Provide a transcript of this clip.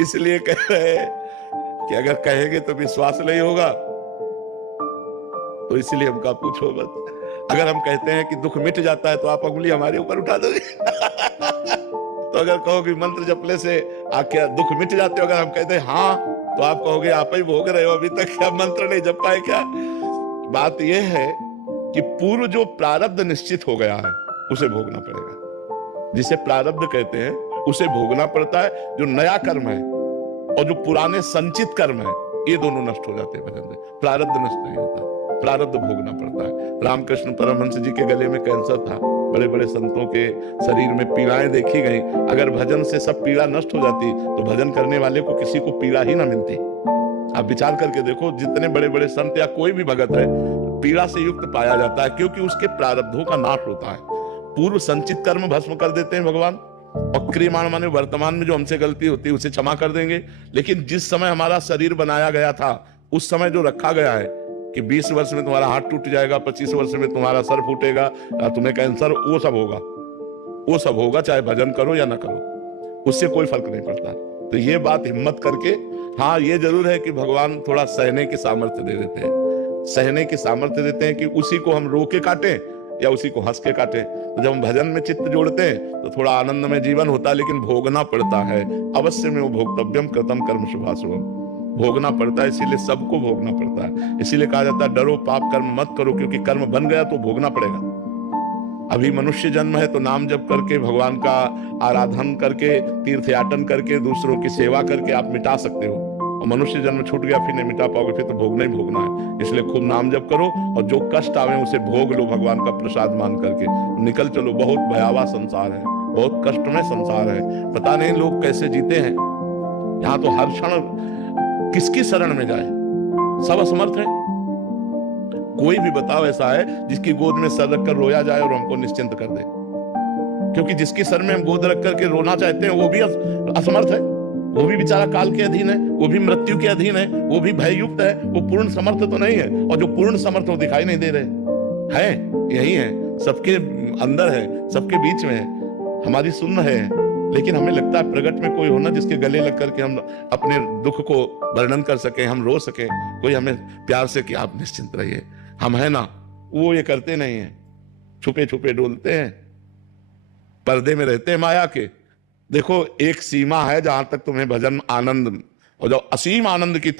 इसलिए कह रहे हैं कि अगर कहेंगे तो विश्वास नहीं होगा, तो इसलिए हम कहा पूछो मत। अगर हम कहते हैं कि दुख मिट जाता है तो आप उंगली हमारे ऊपर उठा दोगे। तो अगर कहो कि मंत्र जपने से क्या दुख मिट जाते हो, अगर हम कहते हैं हाँ, तो आप कहोगे आप ही भोग रहे हो, अभी तक क्या मंत्र नहीं जप पाए क्या? बात यह है कि पूर्व जो प्रारब्ध निश्चित हो गया है उसे भोगना पड़ेगा। जिसे प्रारब्ध कहते हैं उसे भोगना पड़ता है। जो नया कर्म है और जो पुराने संचित कर्म है, ये दोनों नष्ट हो जाते हैं भजन से। प्रारब्ध नष्ट नहीं होता, प्रारब्ध भोगना पड़ता है। रामकृष्ण परमहंस जी के गले में कैंसर था, बड़े बड़े संतों के शरीर में पीड़ाएं देखी गई। अगर भजन से सब पीड़ा नष्ट हो जाती तो भजन करने वाले को किसी को पीड़ा ही ना मिलती। आप विचार करके देखो, जितने बड़े बड़े संत या कोई भी भगत है, पीड़ा से युक्त पाया जाता है, क्योंकि उसके प्रारब्धों का नाश होता है। पूर्व संचित कर्म भस्म कर देते हैं भगवान, और क्रियमाण माने वर्तमान में जो हमसे गलती होती है उसे क्षमा कर देंगे। लेकिन जिस समय हमारा शरीर बनाया गया था, उस समय जो रखा गया है कि 20 वर्ष में तुम्हारा हाथ टूट जाएगा, 25 वर्ष में तुम्हारा सर फूटेगा, तुम्हें कैंसर, वो सब होगा, वो सब होगा, चाहे भजन करो या ना करो, उससे कोई फर्क नहीं पड़ता। तो ये बात हिम्मत करके, हाँ ये जरूर है कि भगवान थोड़ा सहने की सामर्थ्य दे देते हैं, सहने की सामर्थ्य देते हैं कि उसी को हम रो के काटें या उसी को हंस के काटें। तो जब हम भजन में चित्त जोड़ते हैं तो थोड़ा आनंद में जीवन होता है, लेकिन भोगना पड़ता है। अवश्य में वो भोक्तव्यम कृतम कर्म शुभाशुभम, भोगना पड़ता है, इसीलिए सबको भोगना पड़ता है। इसीलिए कहा जाता है डरो पाप कर्म मत करो, क्योंकि कर्म बन गया तो भोगना पड़ेगा। अभी मनुष्य जन्म है तो नाम जप करके, भगवान का आराधन करके, तीर्थ याटन करके, दूसरों की सेवा करके आप मिटा सकते हो। और मनुष्य जन्म छूट गया फिर नहीं मिटा पाओगे, फिर तो भोगना ही भोगना है। इसलिए खूब नाम जप करो और जो कष्ट आवे उसे भोग लो, भगवान का प्रसाद मान करके निकल चलो। बहुत भयावह संसार है, बहुत कष्टमय संसार है, पता नहीं लोग कैसे जीते हैं। यहाँ तो हर क्षण किसकी शरण में जाए, सब असमर्थ है। कोई भी बताओ ऐसा है जिसकी गोद में सर रख कर रोया जाए और हमको निश्चिंत कर दे? क्योंकि जिसकी सर में हम गोद रख करके रोना चाहते हैं वो भी असमर्थ है, वो भी बेचारा काल के अधीन है, वो भी मृत्यु के अधीन है, वो भी भययुक्त है, वो पूर्ण समर्थ तो नहीं है। और जो पूर्ण समर्थ वो दिखाई नहीं दे रहे हैं, यही है, सबके अंदर है, सबके बीच में है, हमारी सुन्न है। लेकिन हमें लगता है प्रगट में कोई होना जिसके गले लग करके हम अपने दुख को वर्णन कर सके, हम रो सके, कोई हमें प्यार से कि आप निश्चिंत रहिए, हम है ना। वो ये करते नहीं है, छुपे छुपे डोलते हैं, पर्दे में रहते हैं माया के। देखो एक सीमा है जहां तक तुम्हें भजन आनंद, और जो असीम आनंद की